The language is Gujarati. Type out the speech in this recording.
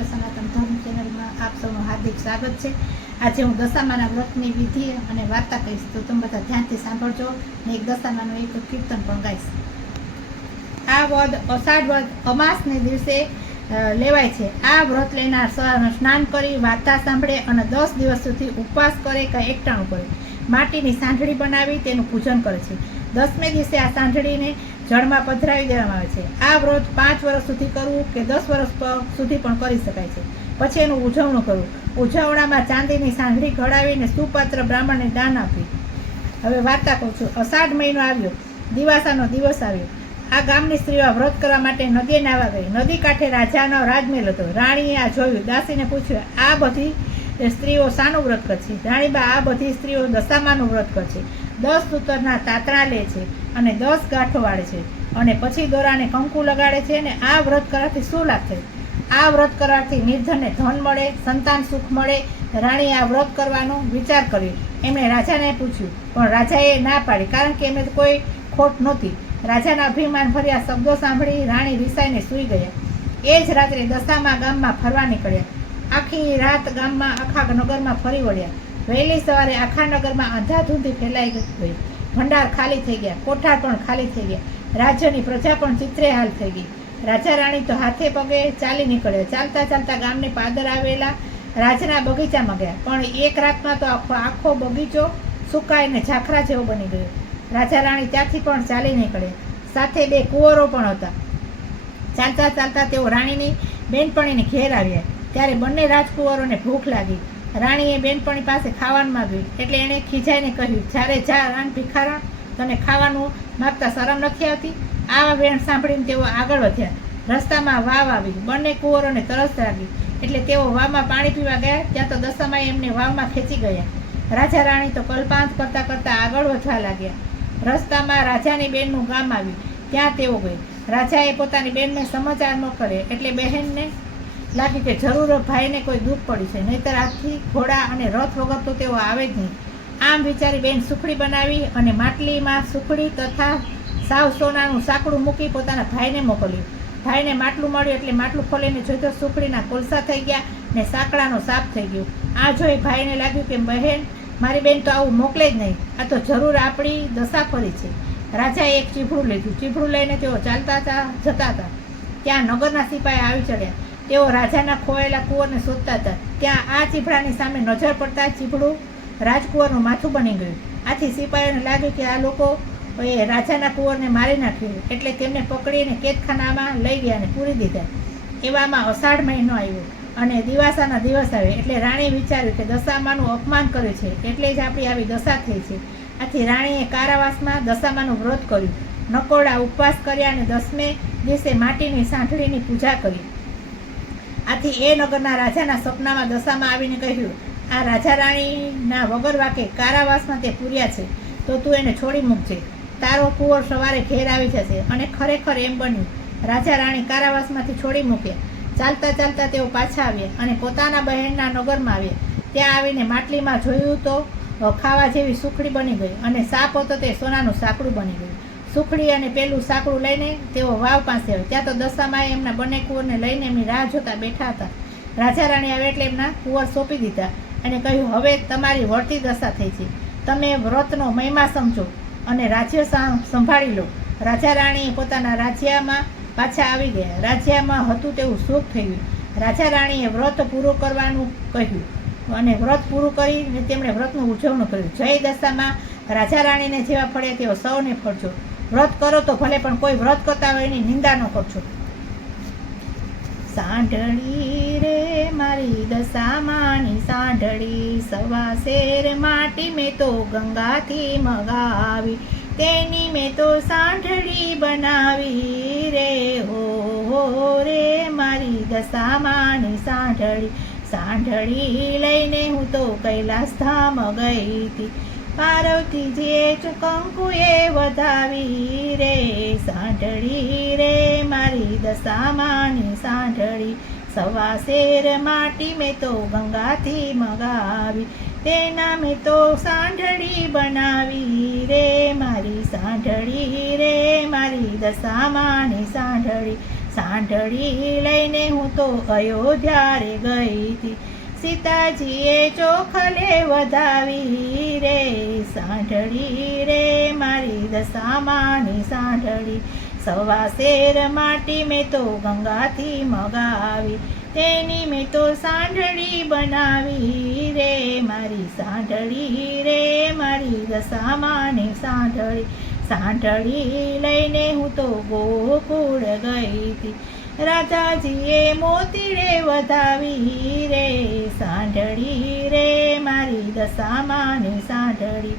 પવિત્ર સનાતન ધર્મ ચેનલમાં આપ સૌનું હાર્દિક સ્વાગત છે। આજે હું દશામાના વ્રતની વિધિ અને વાર્તા કહીશ, તો તમે બધા ધ્યાનથી સાંભળજો અને એક દશામાનું એક કીર્તન પણ ગાઈશ। આ વ્રત અષાઢ વ્રત અમાસને દિવસે લેવાય છે। આ વ્રત લેનાર સ્નાન કરી વાર્તા સાંભળે અને 10 દિવસ સુધી ઉપવાસ કરે કે એકટાણું કરે, માટીની સાંઢળી બનાવી તેનું પૂજન કરે છે। 10મે દિવસે આ સાંઢળીને જળમાં પધરાવી દેવામાં આવે છે। આ વ્રત 5 વર્ષ સુધી કરવું કે 10 વર્ષ સુધી પણ કરી શકાય છે। પછી એનું ઉજવણું કરવું। ઉજવણામાં ચાંદીની સાંઢળી ઘડાવીને સુપાત્ર બ્રાહ્મણને દાન આપી। હવે વાર્તા કહું છું। અષાઢ મહિનો આવ્યો, દિવાસાનો દિવસ આવ્યો। આ ગામની સ્ત્રીઓ વ્રત કરવા માટે નદીએ નાવા ગઈ। નદી કાંઠે રાજાનો રાજમહેલ હતો। રાણીએ આ જોયું, દાસીને પૂછ્યું, આ બધી સ્ત્રીઓ શાનું વ્રત કરશે? રાણીબા, આ બધી સ્ત્રીઓ દશામાનું વ્રત કરશે। 10 સૂતરના તાતણા લે છે અને 10 ગાંઠો વાળે છે અને પછી દોરાને કંકુ લગાડે છે। અને આ વ્રત કરવાથી શું લાભ થાય? આ વ્રત કરવાથી નિર્ધનને ધન મળે, સંતાન સુખ મળે। રાણીએ આ વ્રત કરવાનો વિચાર કર્યો। એમણે રાજાને પૂછ્યું, પણ રાજાએ ના પાડી, કારણ કે એમને કોઈ ખોટ નહોતી। રાજાના અભિમાન ભર્યા શબ્દો સાંભળી રાણી રિસાઈને સૂઈ ગયા। એ જ રાત્રે દશામા ગામમાં ફરવા નીકળ્યા। આખી રાત ગામમાં આખા નગરમાં ફરી વળ્યા। વહેલી સવારે આખા નગરમાં અંધાધૂંધી ફેલાઈ ગઈ। ભંડાર ખાલી થઈ ગયા, કોઠાર પણ ખાલી થઈ ગયા। રાજ્યની પ્રજા પણ ચિત્રે હાલ થઈ ગઈ। રાજા રાણી તો હાથે પગે ચાલી નીકળ્યા। ચાલતા ચાલતા ગામને પાદર આવેલા રાજના બગીચામાં ગયા, પણ એક રાતમાં તો આખો બગીચો સુકાઈને ઝાખરા જેવો બની ગયો। રાજા રાણી ત્યાંથી પણ ચાલી નીકળ્યા, સાથે 2 કુંવરો પણ હતા। ચાલતા ચાલતા તેઓ રાણીની બેનપણીને ઘેર આવ્યા। ત્યારે બંને રાજકુંવરોને ભૂખ લાગી। રાણીએ બેનપણી પાસે ખાવાનું માંગ્યું, એટલે એણે ખીજાઈને કહ્યું, જ્યારે જા રાણ ભિખારણ, તને ખાવાનું માગતા શરમ નથી આવતી? આ વેણ સાંભળીને તેઓ આગળ વધ્યા। રસ્તામાં વાવ આવી, બંને કુંવરોને તરસ લાગી, એટલે તેઓ વાવમાં પાણી પીવા ગયા। ત્યાં તો દશામાએ એમને વાવમાં ખેંચી ગયા। રાજા રાણી તો કલ્પાંત કરતા કરતા આગળ વધવા લાગ્યા। રસ્તામાં રાજાની બેનનું ગામ આવ્યું, ત્યાં તેઓ ગઈ। રાજાએ પોતાની બેનને સમાચાર મોકલ્યા, એટલે બહેનને લાગ્યું કે જરૂર ભાઈને કોઈ દુઃખ પડી છે, નહીંતર હાથી, ઘોડા અને રથ વગર તો તેઓ આવે જ નહીં। આમ વિચારી બેન સુખડી બનાવી અને માટલીમાં સુખડી તથા સાવ સોનાનું સાંકડું મૂકી પોતાના ભાઈને મોકલ્યું। ભાઈને માટલું મળ્યું, એટલે માટલું ખોલીને જોયું તો સુખડીના કોલસા થઈ ગયા ને સાંકડાનો સાપ થઈ ગયો। આ જોઈ ભાઈને લાગ્યું કે બહેન, મારી બેન તો આવું મોકલે જ નહીં, આ તો જરૂર આપણી દશાફરી છે। રાજાએ એક ચીભડું લીધું। ચીભડું લઈને તેઓ ચાલતા જતા હતા। ત્યાં નગરના સિપાહી આવી ચડ્યા। તેઓ રાજાના ખોવાયેલા કુંવરને શોધતા હતા। ત્યાં આ ચીભડાની સામે નજર પડતા ચીભડું રાજકુંવરનું માથું બની ગયું। આથી સિપાહીઓને લાગ્યું કે આ લોકો એ રાજાના કુંવરને મારી નાખ્યું, એટલે તેમને પકડીને કેદખાનામાં લઈ ગયા અને પૂરી દીધા। એવામાં અષાઢ મહિનો આવ્યો અને દિવાસાના દિવસ આવ્યો, એટલે રાણીએ વિચાર્યું કે દશામાનું અપમાન કર્યું છે, એટલે જ આપણી આવી દશા થઈ છે। આથી રાણીએ કારાવાસમાં દશામાનું વ્રત કર્યું, નકોરડા ઉપવાસ કર્યા અને 10મે દિવસે માટીની સાંઢળીની પૂજા કરી। આથી એ નગરના રાજાના સપનામાં દશામાં આવીને કહ્યું, આ રાજા રાણીના વગર વાકે કારાવાસમાં તે પૂર્યા છે, તો તું એને છોડી મૂકજે। તારો કુંવર સવારે ઘેર આવી જશે। અને ખરેખર એમ બન્યું। રાજા રાણી કારાવાસમાંથી છોડી મૂક્યા। ચાલતા ચાલતા તેઓ પાછા આવ્યા અને પોતાના બહેનના નગરમાં આવ્યા। ત્યાં આવીને માટલીમાં જોયું તો ખાવા જેવી સુખડી બની ગઈ અને સાપ હતો તે સોનાનું સાંકડું બની ગયું। સુખડી અને પેલું સાંકડું લઈને તેઓ વાવ પાસે આવ્યા। ત્યાં તો દશામાએ એમના બંને કુંવરને લઈને એમની રાહ જોતા બેઠા હતા। રાજા રાણી આવે એટલે એમના કુંવર સોંપી દીધા અને કહ્યું, હવે તમારી વળતી દશા થઈ છે, તમે વ્રતનો મહિમા સમજો અને રાજ્ય સંભાળી લો। રાજા રાણીએ પોતાના રાજ્યમાં પાછા આવી ગયા। રાજ્યમાં હતું તેવું સુખ થયું। રાજા રાણીએ વ્રત પૂરું કરવાનું કહ્યું અને વ્રત પૂરું કરીને તેમણે વ્રતનું ઉજવણું કર્યું। જય દશામાં। રાજા રાણીને જેવા ફળે તેઓ સૌને ફળજો। વ્રત કરો તો ભલે, પણ કોઈ વ્રત કરતા હોય એની નિંદા ન કરજો। સાંઢળી રે મારી દશામાની સાંઢળી, સવા શેર માટી મેં તો ગંગાથી મગાવી, તેની મેં તો સાંઢળી બનાવી રે। હો રે મારી દશામાની સાંઢળી, સાંઢળી લઈને હું તો કૈલાસ ધામ ગઈ હતી, પાર્વતી જે કંકુએ વધાવી રે। સાંઢળી રે મારી દશામાની સાંઢળી, સવા શેર માટી મેં તો ગંગાથી મગાવી, તેના મેં તો સાંઢળી બનાવી રે। મારી સાંઢળી રે મારી દશામાની સાંઢળી, સાંઢળી લઈને હું તો અયોધ્યા રે ગઈ હતી, સીતાજીએ ચોખલે વધાવી રે, સાંઢળી રે મારી દશામાની સાંઢળી, સવા શેર માટી મેં તો ગંગાથી મગાવી, તેની મેં તો સાંઢળી બનાવી રે, મારી સાંઢળી રે મારી દશામાની સાંઢળી, સાંઢળી લઈને હું તો ગોકુળ ગઈ હતી, રાજાજીએ મોતીડે વધાવી રે, સાંઢળી રે મારી દશામાની સાંઢળી.